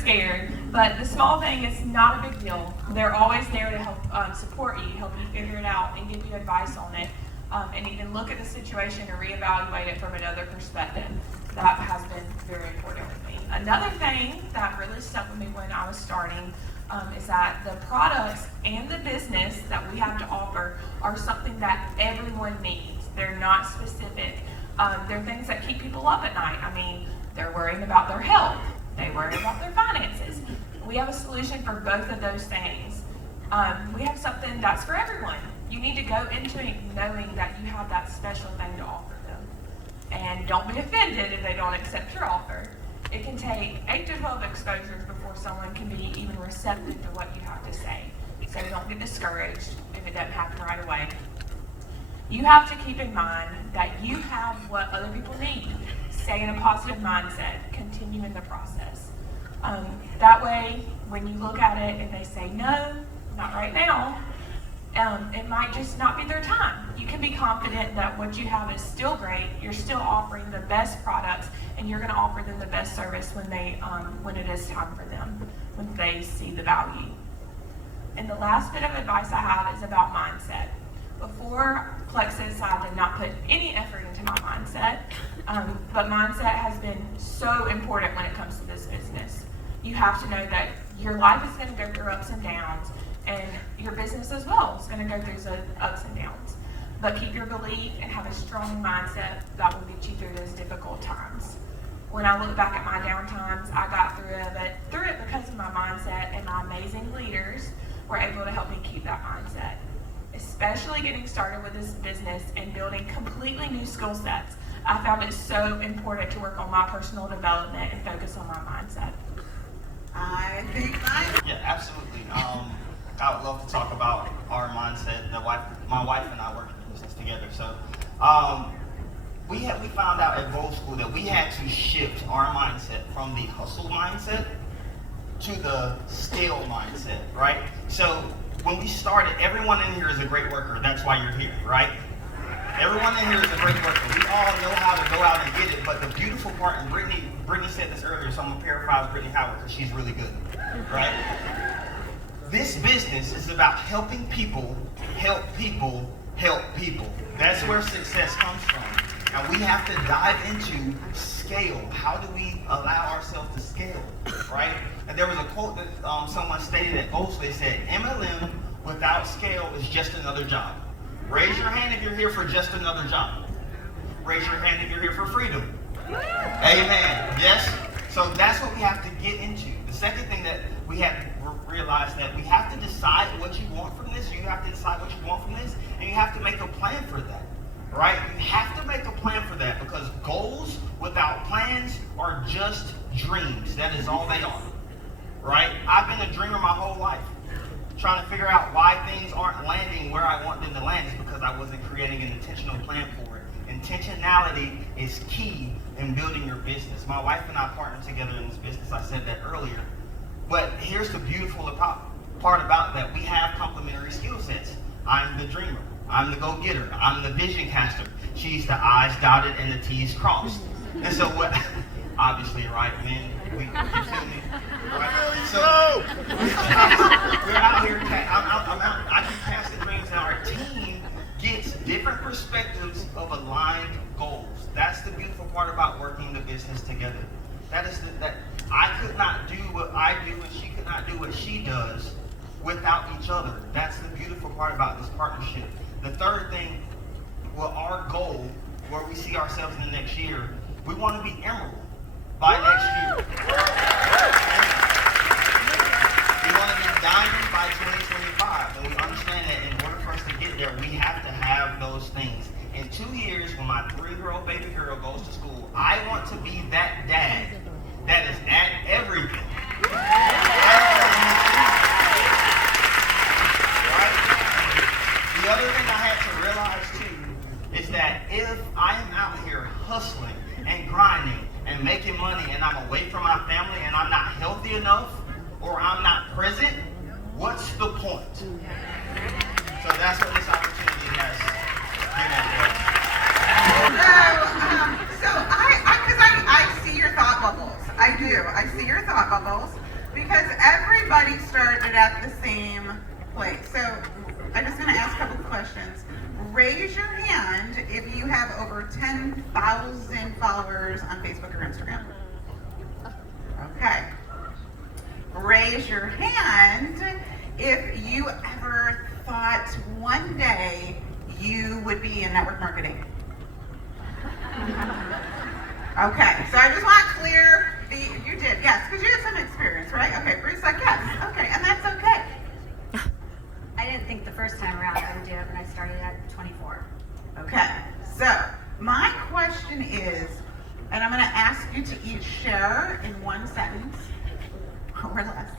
scared. But the small thing is not a big deal. They're always there to help support you, help you figure it out, and give you advice on it. And even look at the situation and reevaluate it from another perspective. That has been very important with me. Another thing that really stuck with me when I was starting is that the products and the business that we have to offer are something that everyone needs. They're not specific. They're things that keep people up at night. I mean, they're worrying about their health. They worry about their finances. We have a solution for both of those things. We have something that's for everyone. You need to go into it knowing that you have that special thing to offer them. And don't be offended if they don't accept your offer. It can take 8 to 12 exposures before someone can be even receptive to what you have to say. So don't get discouraged if it doesn't happen right away. You have to keep in mind that you have what other people need. Stay in a positive mindset. Continue in the process. That way, when you look at it and they say, no, not right now, it might just not be their time. You can be confident that what you have is still great. You're still offering the best products, and you're going to offer them the best service when it is time for them, when they see the value. And the last bit of advice I have is about mindset. Before Plexus, I did not put any effort into my mindset, but mindset has been so important when it comes to this business. You have to know that your life is going to go through ups and downs, and your business as well is going to go through those ups and downs. But keep your belief and have a strong mindset that will get you through those difficult times. When I look back at my down times, I got through it because of my mindset, and my amazing leaders were able to help me keep that mindset. Especially getting started with this business and building completely new skill sets, I found it so important to work on my personal development and focus on my mindset. I think I... Yeah, absolutely. I would love to talk about our mindset. My wife and I work in the business together. So we found out at Bold School that we had to shift our mindset from the hustle mindset to the scale mindset, right? So when we started, everyone in here is a great worker. That's why you're here, right? Everyone in here is a great worker. We all know how to go out and get it, but the beautiful part, and Brittany said this earlier, so I'm gonna paraphrase Brittany Howard because she's really good, right? This business is about helping people help people help people. That's where success comes from. And we have to dive into scale. How do we allow ourselves to scale, right? And there was a quote that someone stated at Goals. They said, MLM without scale is just another job. Raise your hand if you're here for just another job. Raise your hand if you're here for freedom. Amen. Yes? So that's what we have to get into. The second thing that we have to realize that we have to decide what you want from this. You have to decide what you want from this, and you have to make a plan for that. Right? You have to make a plan for that, because goals without plans are just dreams. That is all they are. Right? I've been a dreamer my whole life. Trying to figure out why things aren't landing where I want them to land is because I wasn't creating an intentional plan for it. Intentionality is key in building your business. My wife and I partnered together in this business. I said that earlier. But here's the beautiful part about that. We have complementary skill sets. I'm the dreamer. I'm the go-getter. I'm the vision caster. She's the I's dotted and the T's crossed. And so what, obviously, right, man? You feel me? Right? So we're out here, I keep casting dreams, and our team gets different perspectives of aligned goals. That's the beautiful part about working the business together. That I could not do what I do, and she could not do what she does without each other. That's the beautiful part about this partnership. The third thing, well, our goal, where we see ourselves in the next year, we want to be Emerald by next year. We want to be Diamond by 2025, and we understand that in order for us to get there, we have to have those things. In 2 years, when my 3-year-old baby girl goes to school, I want to be that dad that is at everything. Right? The other thing I had to realize too is that if I am out here hustling and grinding and making money and I'm away from my family and I'm not healthy enough or I'm not present, what's the point? So that's what this opportunity has given us. So I see your thought bubbles. I do. I see your thought bubbles. because everybody started at the same place. So I'm just going to ask a couple of questions. Raise your hand if you have over 10,000 followers on Facebook or Instagram. Okay. Raise your hand if you ever thought one day you would be in network marketing. Okay, so I just want to clear you did, yes, because you had some experience, right? Okay, Bruce, like, yes, okay, and that's okay. I didn't think the first time around I would do it when I started at 24. Okay, so my question is, and I'm going to ask you to each share in one sentence, or less.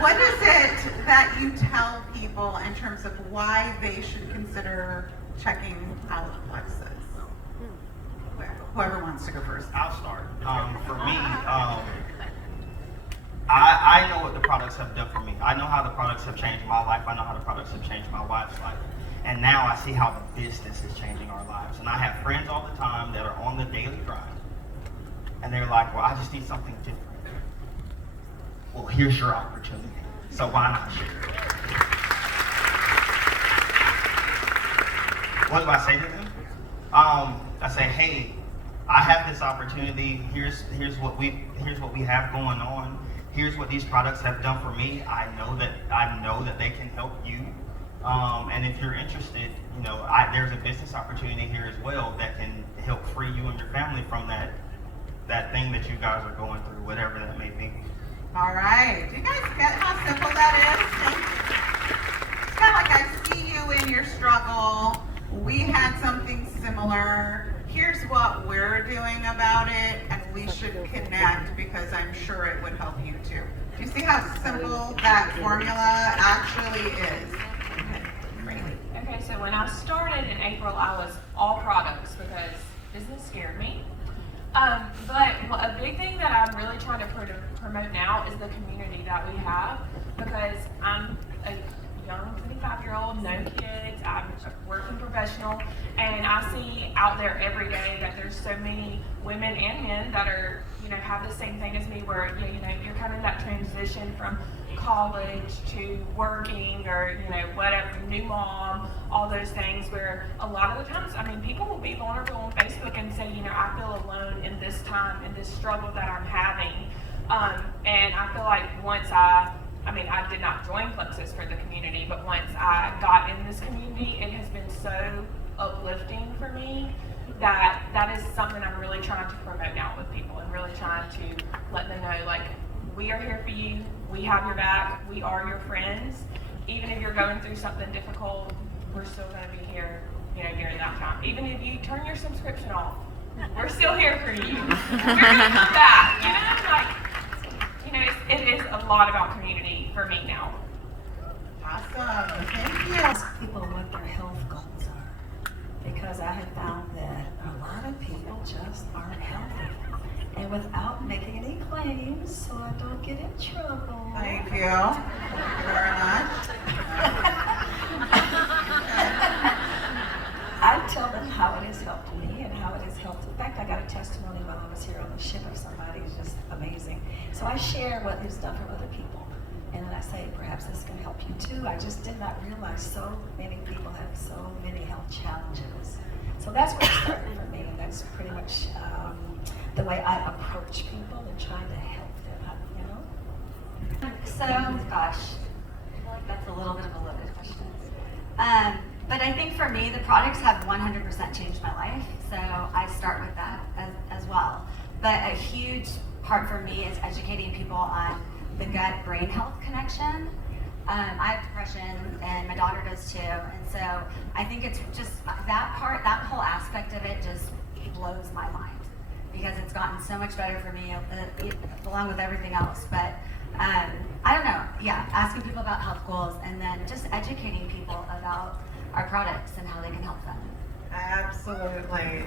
What is it that you tell people in terms of why they should consider checking out Plexus? Whoever wants to go first. I'll start. For me, I know what the products have done for me. I know how the products have changed my life. I know how the products have changed my wife's life. And now I see how the business is changing our lives. And I have friends all the time that are on the daily grind. And they're like, well, I just need something different. Well, here's your opportunity. So why not share it? What do I say to them? I say, hey, I have this opportunity. Here's what we have going on. Here's what these products have done for me. I know that they can help you. And if you're interested, there's a business opportunity here as well that can help free you and your family from that thing that you guys are going through, whatever that may be. All right. Do you guys get how simple that is? It's kind of like I see you in your struggle. We had something similar. Here's what we're doing about it, and we should connect because I'm sure it would help you too. Do you see how simple that formula actually is? Okay, so when I started in April, I was all products because business scared me. But a big thing that I'm really trying to promote now is the community that we have, because I'm a young 25-year-old, no kids, I'm a working professional, and I see out there every day that there's so many women and men that are, have the same thing as me, where you're kind of in that transition from college to working, or whatever, new mom, all those things, where a lot of the times, people will be vulnerable on Facebook and say, I feel alone in this time, in this struggle that I'm having. And I feel like once I did not join Plexus for the community, but once I got in this community, it has been so uplifting for me that is something I'm really trying to promote now with people, and really trying to let them know, like, we are here for you, we have your back, we are your friends. Even if you're going through something difficult, we're still going to be here, during that time. Even if you turn your subscription off, we're still here for you. We're going to come back, it is a lot about community for me now. Awesome. Thank you. Ask people what their health goals are, because I have found that a lot of people just aren't healthy, and without making any claims, so I don't get in trouble. Thank you. Thank you very much. I tell them how it has helped me and how it has helped. In fact, I got a testimony while I was here on the ship of somebody who's just amazing. So I share what is done for other people. And then I say, perhaps this can help you too. I just did not realize so many people have so many health challenges. So that's where it started for me. And that's pretty much the way I approach people and trying to help them, So, gosh, I feel like that's a little bit of a loaded question. But I think for me, the products have 100% changed my life. So I start with that as well. But a huge part for me is educating people on the gut-brain health connection. I have depression, and my daughter does too. And so I think it's just that part, that whole aspect of it just blows my mind, because it's gotten so much better for me along with everything else. But I don't know, asking people about health goals, and then just educating people about our products and how they can help them. Absolutely.